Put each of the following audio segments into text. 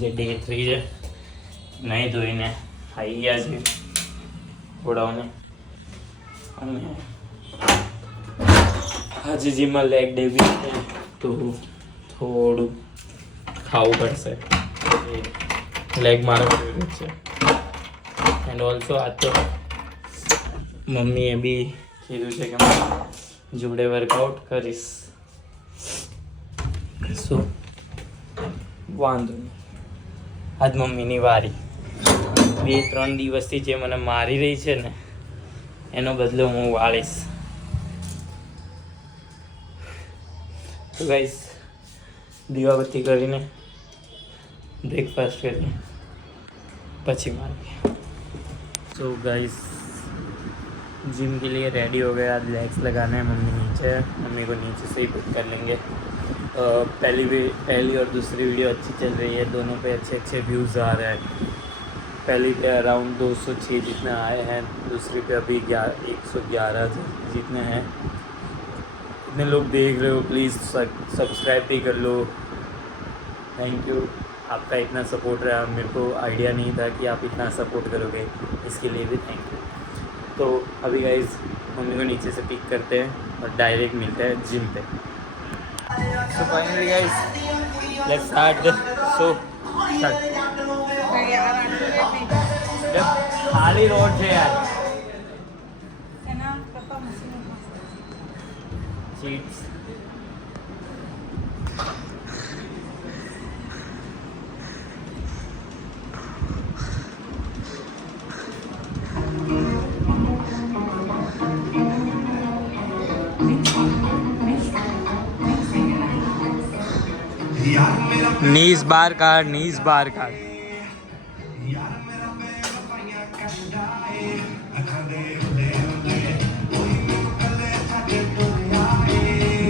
જે ડે 3 છે. નહીં ધોઈને આવી ગયા છે ઘોડાઓને. અને આજે જીમમાં લેગ ડે બી છે તો થોડું ખાવું પડશે. લેગ મારો ફેવરેટ છે. એન્ડ ઓલ્સો આજ તો મમ્મીએ બી કીધું છે કે જોડે વર્કઆઉટ કરીશ. શું વાંધો નહીં, આજ મમ્મીની વારી. 2-3 દિવસથી જે મને મારી રહી છે ને એનો બદલો હું વાળીશ. તો ગાઈસ દીવાબત્તી કરીને ब्रेकफास्ट करिए पची मार के. तो गाइस जिम के लिए रेडी हो गए. आज लेग्स लगाना है. मम्मी नीचे है, मम्मी को नीचे से ही पिक कर लेंगे. पहली और दूसरी वीडियो अच्छी चल रही है, दोनों पे अच्छे व्यूज़ आ रहे हैं. पहली पे अराउंड 206 जितने आए हैं, दूसरी पे अभी 111 जितने हैं. इतने लोग देख रहे हो, प्लीज़ सब्सक्राइब भी कर लो. थैंक यू, आपका इतना सपोर्ट रहा. मेरे को आइडिया नहीं था कि आप इतना सपोर्ट करोगे, इसके लिए भी थैंक यू. तो अभी गाइस मम्मी को नीचे से पिक करते हैं और डायरेक्ट मिलते हैं जिम पे. So finally guys let's start the show. खाली रोड है यार. चीट्स नीज बार काट, नीज बार काट.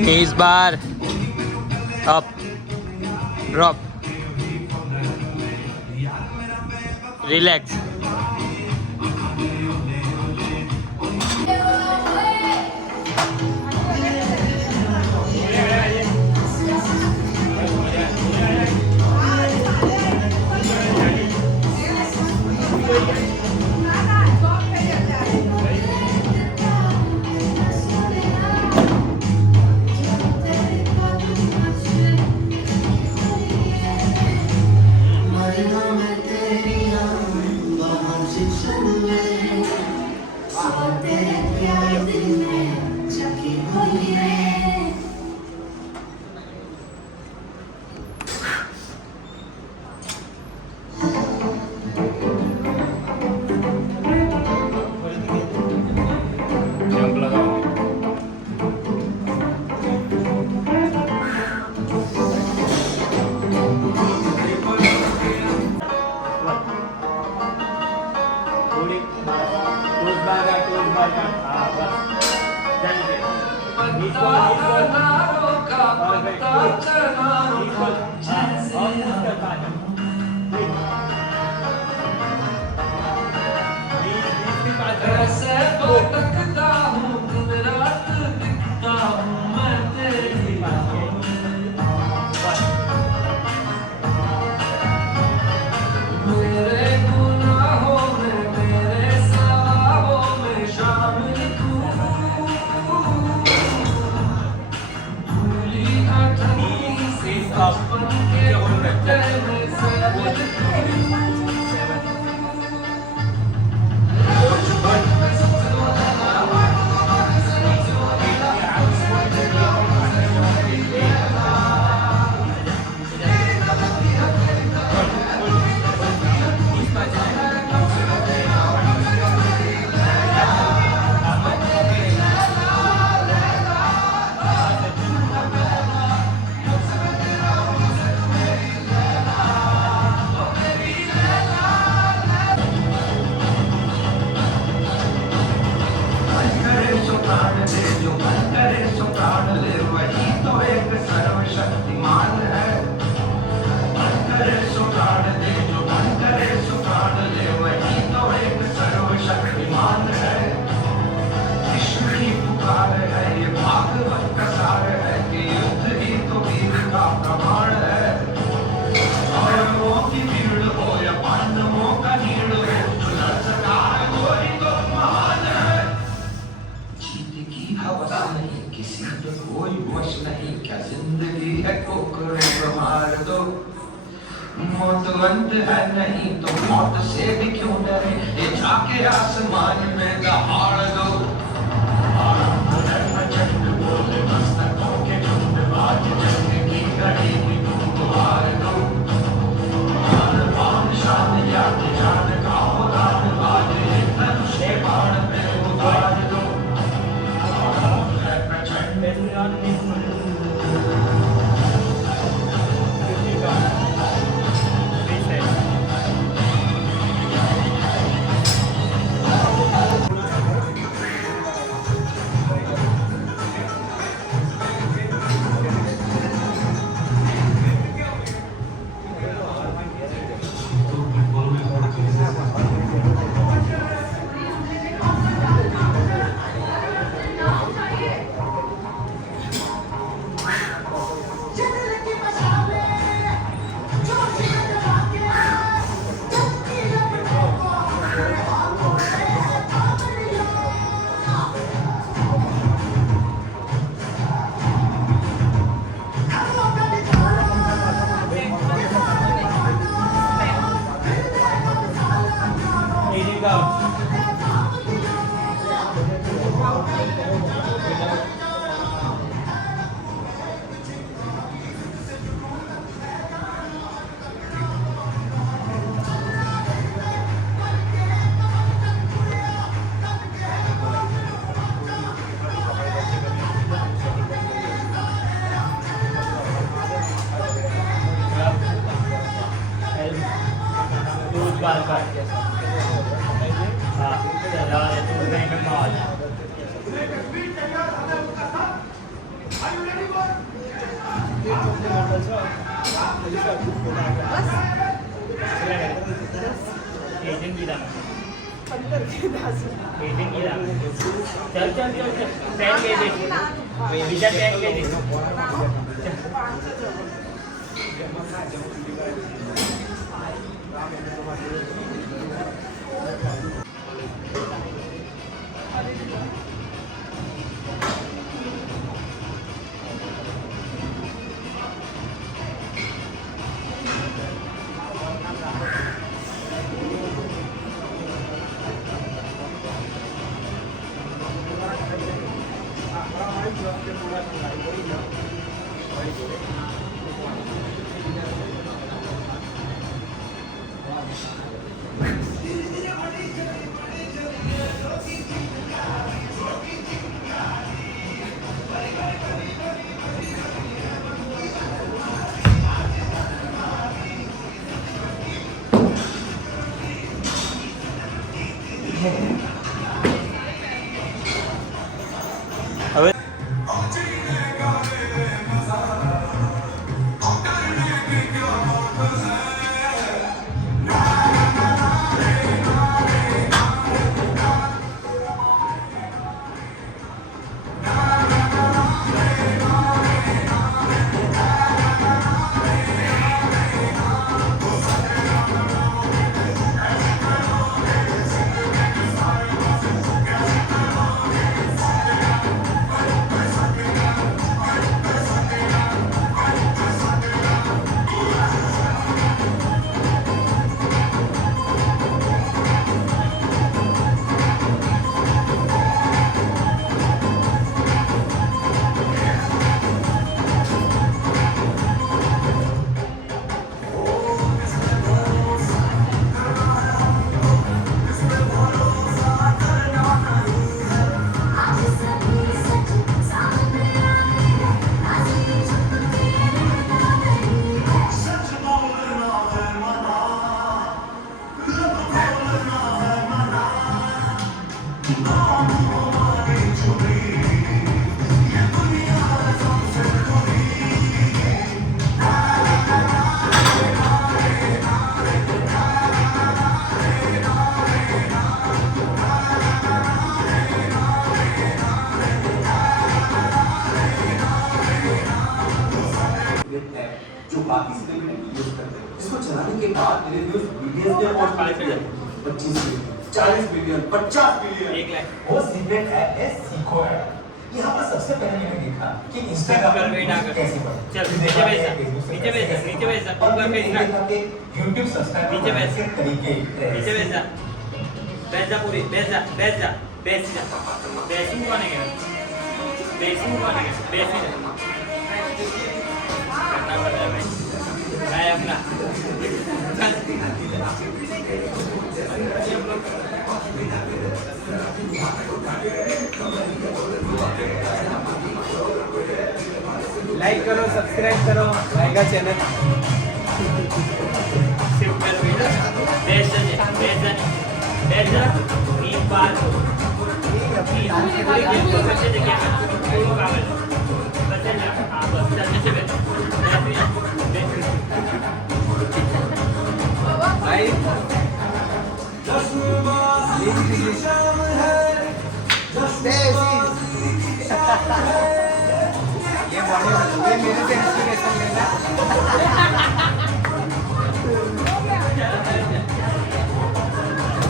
नीज बार अप ड्रॉप रिलैक्स. मौत अंत है नहीं तो मौत से भी क्यों डरे ये जाके आसमान में दहाड़ दो प्रचंड बोले मस्तकों के झुंड बाज जंग की घड़ी भी तुम गुहार दो आन बान शान याद जान का उदान बाज ये धनुष के बाण पे उतार दो प्रचंड चल चल चल चल पेन ले दे बीजा पेन ले दे હવે जो बाकी से यूज करते हैं इसको चलाने के बाद मेरे व्यूज वीडियोस पे और 25 मिलियन 40 मिलियन 50 मिलियन 1 लाख वो सीक्रेट है सीखो है यहाँ पर सबसे पहले मैंने देखा कि इंस्टाग्राम पर कैसे बढ़े चल नीचे नीचे बैठ ऊपर पे YouTube सब्सक्राइब नीचे बैठ तरीके नीचे बैठ जा पूरी बैठ जा बेसिंग कौन है बेसिंग करना पड़ता है भाई अपना लाइक करो, सब्सक्राइब करो भाई का चैनल। बैठ जा 3 बार भाई ये मेरे से इंस्पिरेशन लेना।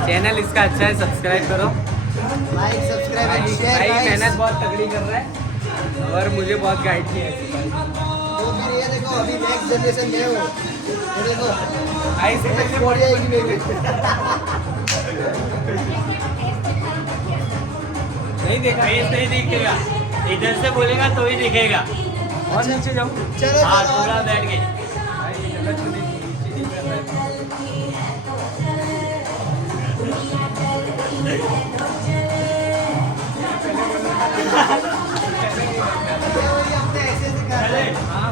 चैनल इसका अच्छा है, सब्सक्राइब करो। लाइक सब्सक्राइब एंड शेयर भाई गाइस। मेहनत बहुत तगड़ी कर रहा है और मुझे बहुत गाइड किया है। तो फिर ये देखो अभी नेक्स्ट जनरेशन ये हो, ये देखो भाई से नेक्स्ट पहले बॉडी आएगी मेरी। नहीं देखा। फेस नहीं दिखेगा, इधर से बोलेगा तो ही दिखेगा। और नीचे जाओ। चलो हाँ चलो। थोड़ा बैठ गए। भाई ये गलत तो नहीं, नीचे नहीं कर रहा है। ये वही अपने ऐसे सिखा रहे हैं। हाँ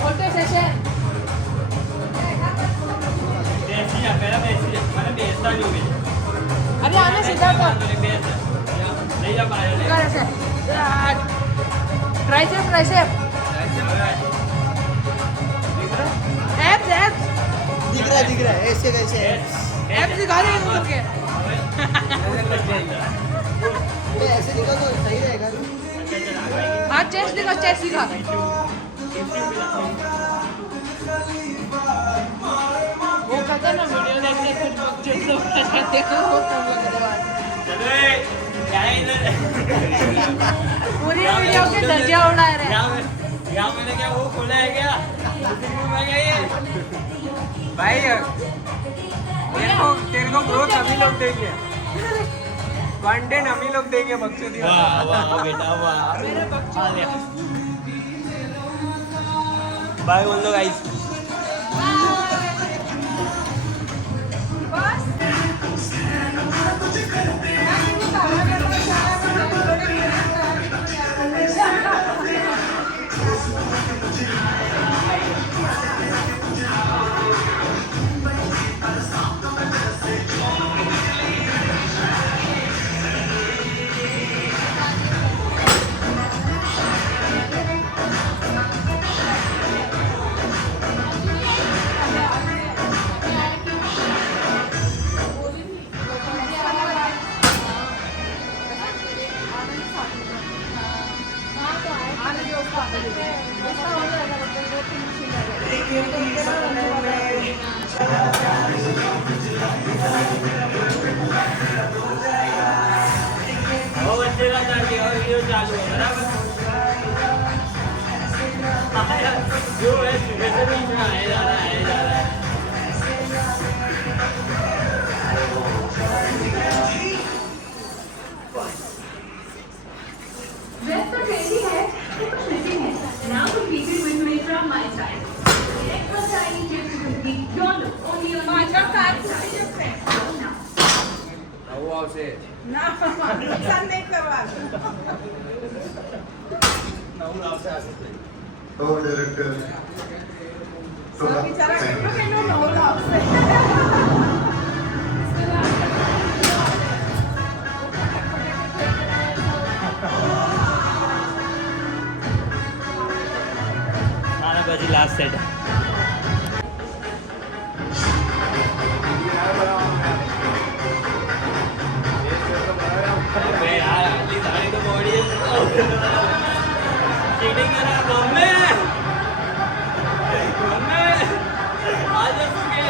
फोटो सेशन बेसिंग पहला बेसिंग मैंने बेचता नहीं हूँ। अरे आने सीधा कर नहीं जा पाएगा कर ऐसे ट्राइसेप एब्स दिख रहा है ऐसे कैसे है। एब्स दिखा रहे हैं करके नजर लग जाएगी। ये ऐसे दिखा तो सही रहेगा। हाँ चेस्ट दिखा वो कहते हैं ना वीडियो देखते फिर चेस्ट लोग देखो वो तुम लोग चलो क्या है इधर पूरी वीडियो के दर्जा उड़ा रहे हैं यहाँ मैंने क्या वो खोला है क्या मैं क्या ये भाई तेरे को ग्रोथ हम ही लोग देंगे, कंटेंट हम ही लोग देंगे बक्सोदी। वाह वाह बेटा वाह मेरे बच्चे बाय बोल दो गाइस वो बच्चे का जाके और वीडियो चालू है बराबर जो है सुबह से बीच में आए जा रहा है Dress तो trendy है, ये तो fitting है. Now completed with me from my side. Extra shiny tips will be your look only on my side. Now. આવું આવશે नुकसान नहीं करवा तो डायरेक्टर बिचारा કેટલો નવરો આવશે આના પછી લાસ્ટ સેટ अबे यार अगली साड़ी तो बॉडी चीटिंग कर रहा मम्मी आज तो क्या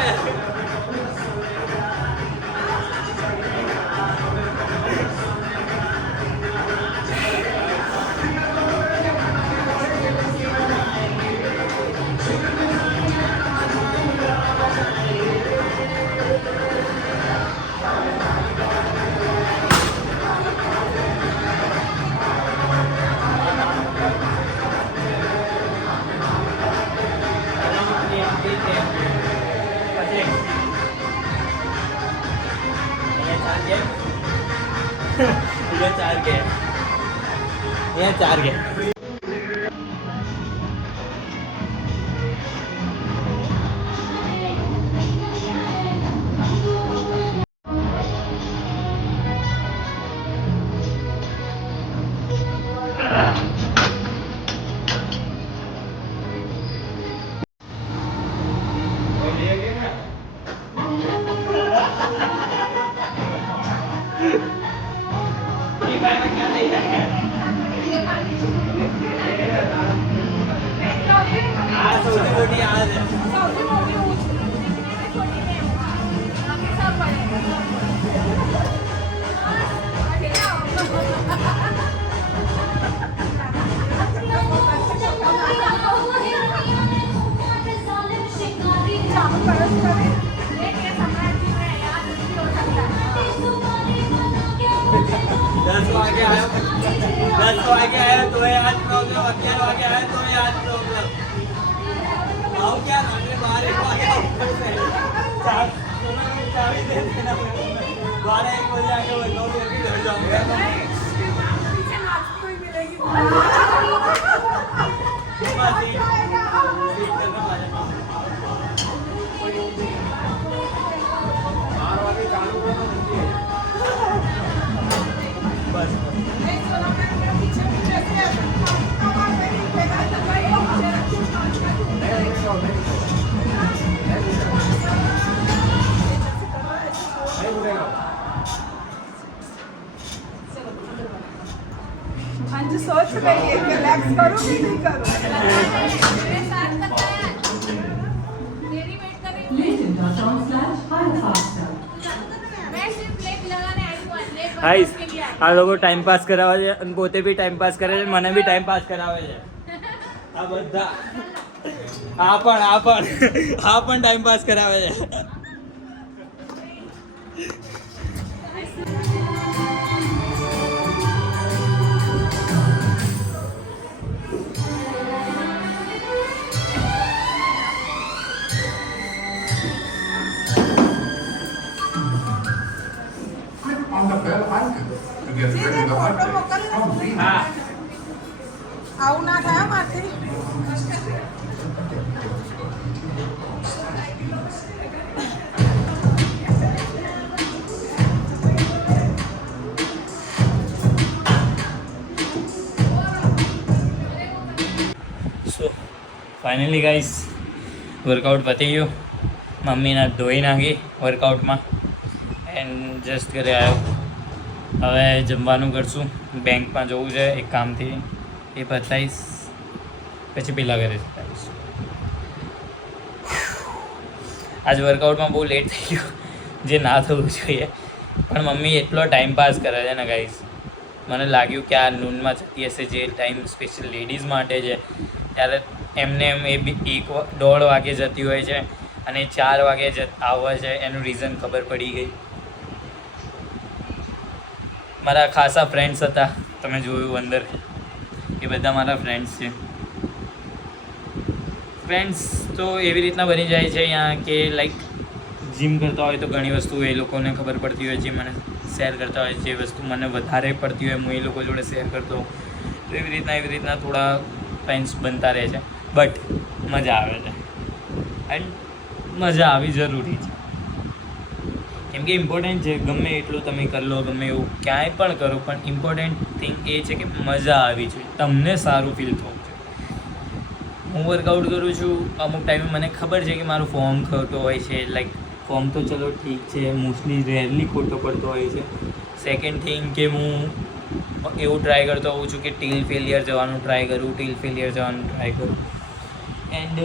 में 4 गए। अंजू सोच रही है कि रिलैक्स करूं कि नहीं करूं। ગાઈસ આ લોકો ટાઈમ પાસ કરાવે છે અને પોતે બી ટાઈમ પાસ કરે છે, મને બી ટાઈમ પાસ કરાવે છે. આ બધા આ પણ ટાઈમ પાસ કરાવે છે. On the bell icon to get regular updates from Dream. હા આવું ના થાય મારથી. સો ફાઇનલી ગાઈસ વર્કઆઉટ પતી ગયું. મમ્મીને ધોઈ નાખી વર્કઆઉટમાં એન્ડ જસ્ટ ઘરે આવ્યો. હવે જમવાનું કરશું. બેંકમાં જવું છે એક કામથી, એ પતાવીશ પછી પેલા ઘરે જઈશ. આજ વર્કઆઉટમાં બહુ લેટ થઈ ગયું, જે ના થવું જોઈએ, પણ મમ્મી એટલો ટાઈમ પાસ કરે છે ને ગાઈસ. મને લાગ્યું કે આ નૂનમાં જતી હશે જે ટાઈમ સ્પેશિયલ લેડીઝ માટે છે, ત્યારે એમને એમ એ 1-1:30 વાગે જતી હોય છે અને 4 વાગે આવે છે. એનું રીઝન ખબર પડી ગઈ. મારા ખાસા ફ્રેન્ડ્સ હતા, તમે જોયું અંદર, એ બધા મારા ફ્રેન્ડ્સ છે. ફ્રેન્ડ્સ તો એવી રીતના બની જાય છે અહીંયા કે લાઈક જીમ કરતા હોય તો ઘણી વસ્તુ એ લોકોને ખબર પડતી હોય, જે મને શેર કરતા હોય, જે વસ્તુ મને વધારે પડતી હોય હું એ લોકો જોડે શેર કરતો હોઉં. તો એવી રીતના થોડા ફ્રેન્ડ્સ બનતા રહે છે. બટ મજા આવે છે એન્ડ મજા આવી જરૂરી છે, કેમ કે ઇમ્પોર્ટન્ટ છે. ગમે એટલું તમે કરી લો, ગમે એવું ક્યાંય પણ કરો, પણ ઇમ્પોર્ટન્ટ થિંગ એ છે કે મજા આવી જોઈએ, તમને સારું ફીલ થવું જોઈએ. હું વર્કઆઉટ કરું છું, અમુક ટાઈમે મને ખબર છે કે મારું ફોર્મ ખોટો હોય છે. લાઈક ફોર્મ તો ચલો ઠીક છે, મોસ્ટલી રેરલી ખોટો પડતો હોય છે. સેકન્ડ થિંગ કે હું એવું ટ્રાય કરતો હોઉં છું કે ટીલ ફેલિયર જવાનું ટ્રાય કરું. એન્ડ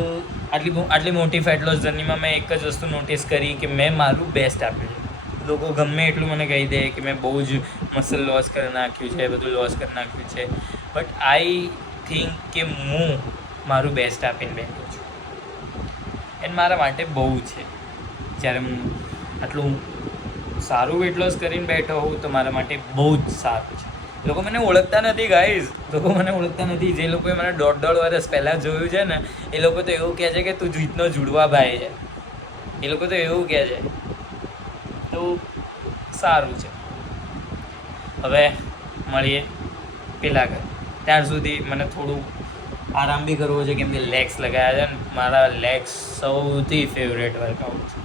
આટલી મોટી ફેટ લોસ જર્નીમાં મેં એક જ વસ્તુ નોટિસ કરી કે મેં મારું બેસ્ટ આપ્યું છે. લોકો ગમે એટલું મને કહી દે કે મેં બહુ જ મસલ લોસ કરી નાખ્યું છે, બધું લોસ કરી નાખ્યું છે, બટ આઈ થિંક કે હું મારું બેસ્ટ આપીને બેઠો છું. એન્ડ મારા માટે બહુ છે. જ્યારે હું આટલું સારું વેટ લોસ કરીને બેઠો હોઉં તો મારા માટે બહુ જ સારું છે. લોકો મને ઓળખતા નથી ગાઈઝ, લોકો મને ઓળખતા નથી. જે લોકોએ મને 1.5 વર્ષ પહેલાં જોયું છે ને, એ લોકો તો એવું કહે છે કે તું જીતનો જુડવા ભાઈ છે. એ લોકો તો એવું કહે છે. તો સારું છે. હવે મળીએ પેલા ઘર. ત્યાર સુધી મને થોડું આરામ બી કરવો છે કેમ કે લેગ્સ લગાવ્યા છે ને મારા લેગ્સ સૌથી ફેવરેટ વર્કઆઉટ છે.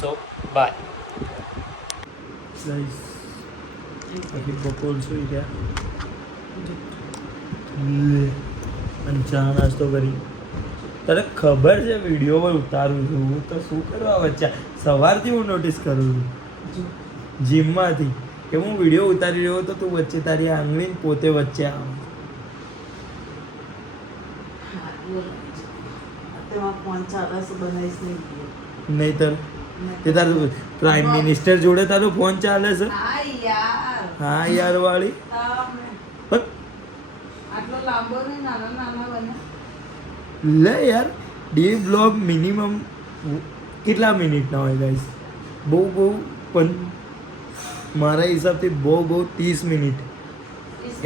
So bye. બપોર સુઈ ગયા અને ચા નાસ્તો કરી. તને ખબર છે વિડીયો પર ઉતારું છું હું તો શું કરવા વચ્ચે સવારથી હું નોટિસ કરું છું જીમમાંથી કે હું વિડીયો ઉતારી રહ્યો તો તું વચ્ચે તારી આંગળી પોતે વચ્ચે આવે. નહીતર તે તારું પ્રાઇમ મિનિસ્ટર જોડે તારો ફોન ચાલે છે. હા યાર વાળી લે યાર ડે બ્લોગ મિનિમમ કેટલા મિનિટના હોય ગાઈસ? બહુ પણ મારા હિસાબથી બહુ 30 મિનિટ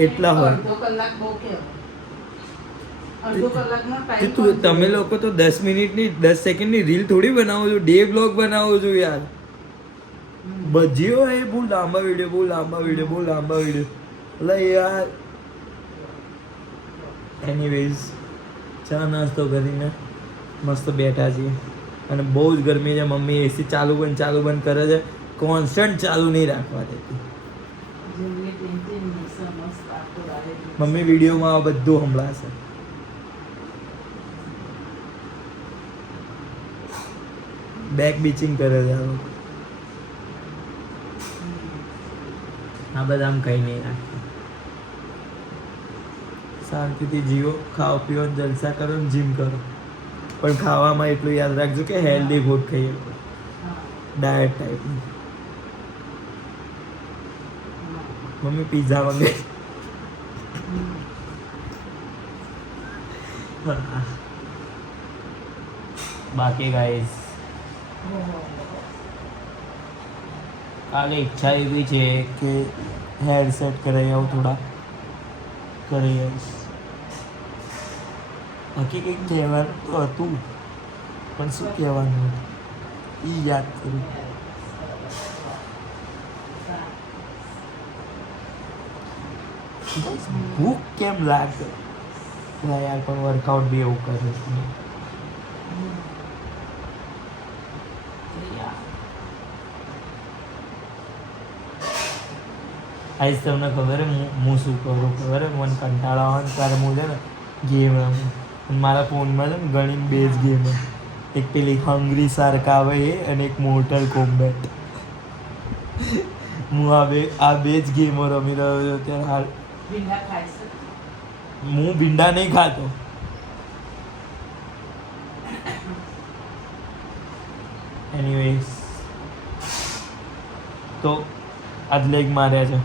એટલા હોય. તમે લોકો તો 10 મિનિટની 10 સેકન્ડની રીલ થોડી બનાવો છો, ડે બ્લોગ બનાવો છો યાર. બધી હોય બહુ લાંબા વિડીયો એટલે યાર. એનીવેઝ ચા નાસ્તો કરીને મસ્ત બેઠા છીએ અને બહુ જ ગરમી છે. મમ્મી એસી ચાલુ બંધ કરે છે, કોન્સ્ટન્ટ ચાલુ નહીં રાખવા દેતી. મમ્મી વિડીયોમાં બધું સંભળાશે. બેક બીચિંગ કરે છે આ બધા આમ કંઈ નહીં રાખતું. શાંતિથી જીવો, ખાઓ પીઓ, જલસા કરો, જીમ કરો, પણ ખાવામાં એટલું યાદ રાખજો કે હેલ્ધી ફૂડ ખાઈએ, ડાયટ ટાઈપનું. મમ્મી પિઝા મંગે. બાકી ગાઈસ કાલે ઈચ્છા એવી છે કે હેર સેટ કરાવી આવું, થોડા કરી આવીશ. બાકી કંઈક કહેવાનું તો હતું પણ શું કહેવાનું એ યાદ કરું. ભૂખ કેમ લાગે યાર? પણ વર્કઆઉટ બી એવું કરે છે. આજ તમને ખબર હે હું શું કરું ખબર હે? મને કંટાળો આવે ને ત્યારે હું છે ને ગેમ રમું. મારા ફોનમાં છે ને ઘણી બે જ ગેમ હે. એક પેલી હંગ્રી શાર્ક આવે એ અને એક મોર્ટલ કોમ્બેટ. હું આ બે જ ગેમો રમી રહ્યો છું અત્યારે હાલ. હું ભીંડા નહીં ખાતો. એનીવેઝ તો આજ લેગ માર્યા છે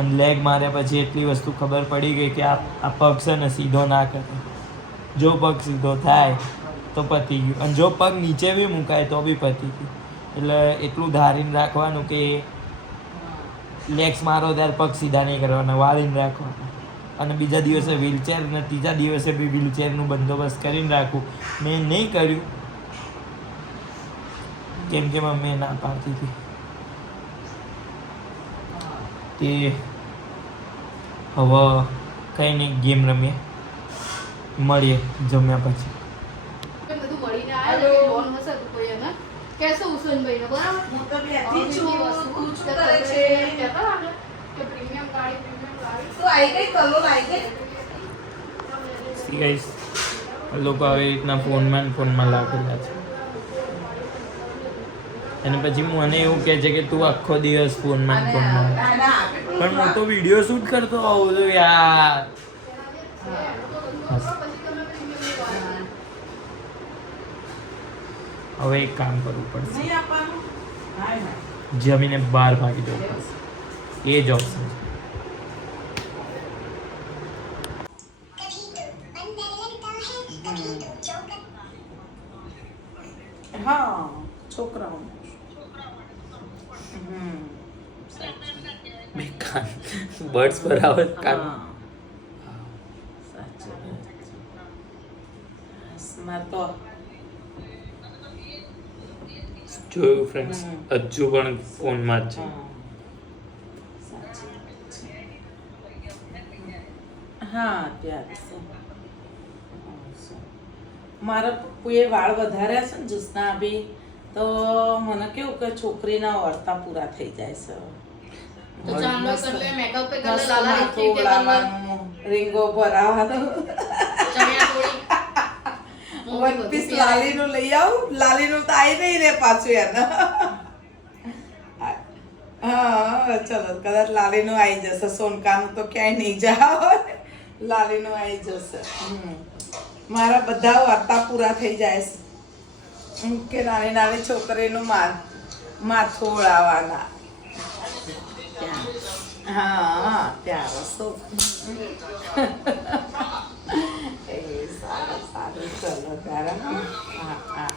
અને લેગ માર્યા પછી એટલી વસ્તુ ખબર પડી ગઈ કે આ પગ છે ને સીધો ના કરે. જો પગ સીધો થાય તો પતી ગયું, અને જો પગ નીચે બી મુકાય તો બી પતી ગયું. એટલે એટલું ધારીને રાખવાનું કે લેગ્સ મારો ત્યારે પગ સીધા નહીં કરવાના, વાળીને રાખવાના. અને બીજા દિવસે વ્હીલચેર ને ત્રીજા દિવસે બી વ્હીલચેરનું બંદોબસ્ત કરીને રાખવું. મેં નહીં કર્યું કેમ કે મમ્મીએ ના પાડતી હતી. તે હવે કંઈ નહીં, ગેમ રમીએ, મળીએ જમ્યા પછી. બધું મળીને આવ્યા લોન હશે તો કોઈ એને કહેશો ઉસનભાઈને બરાબર. હું તો બેઠી છું, તું શું કરે છે કહેતા આપણે કે પ્રીમિયમ ગાડી તો આવી ગઈ, કલો આવી ગઈ. સી ગાઈસ લોકો આવી રીતના ફોનમાં લાગેલા છે. અને પછી મને એવું કહે છે કે તું આખો દિવસ ફોનમાં પણ હું તો વિડીયો શૂટ કરતો હોઉં છું યાર. હવે એક કામ કરવું પડશે, જમીને બહાર ભાગી જવું પડશે. એ જ ઓપ્શન છે. હા છોકરાઓ બર્ડ્સ પર આવે કાન. જોયું ફ્રેન્ડ્સ, હજુ પણ ફોનમાં જ છે. હા ત્યારે શું. મારા પપ્પુએ વાળ વધાર્યા છે ને જ્યોત્સના બી, તો મને કેવું કે છોકરીના વર્તા પૂરા થઈ જાય છે. તો ચાંદલો કર લે, મેકઅપ पे कर ले, મસ્ત लाला માથું लिपस्टिक पे कर ले, ઉડાવવાનું, રીંગો ભરાવાનો, चनिया चोली વન પીસ લાલીનું લઈ આવું. લાલીનું તો આવી નહીં રે પાછું એને. હા ચલો, કદાચ લાલીનું આવી જશે. સોનકાનું તો ક્યાંય નહીં જાવ, લાલીનું આવી જશે. મારા બધા વાર્તા પૂરા થઈ જાય છે કે નાની નાની છોકરીનું માથું ઉડાવવાના. હા ત્યારે શું. એ સારું સારું, ચલો ત્યારે. હા હા.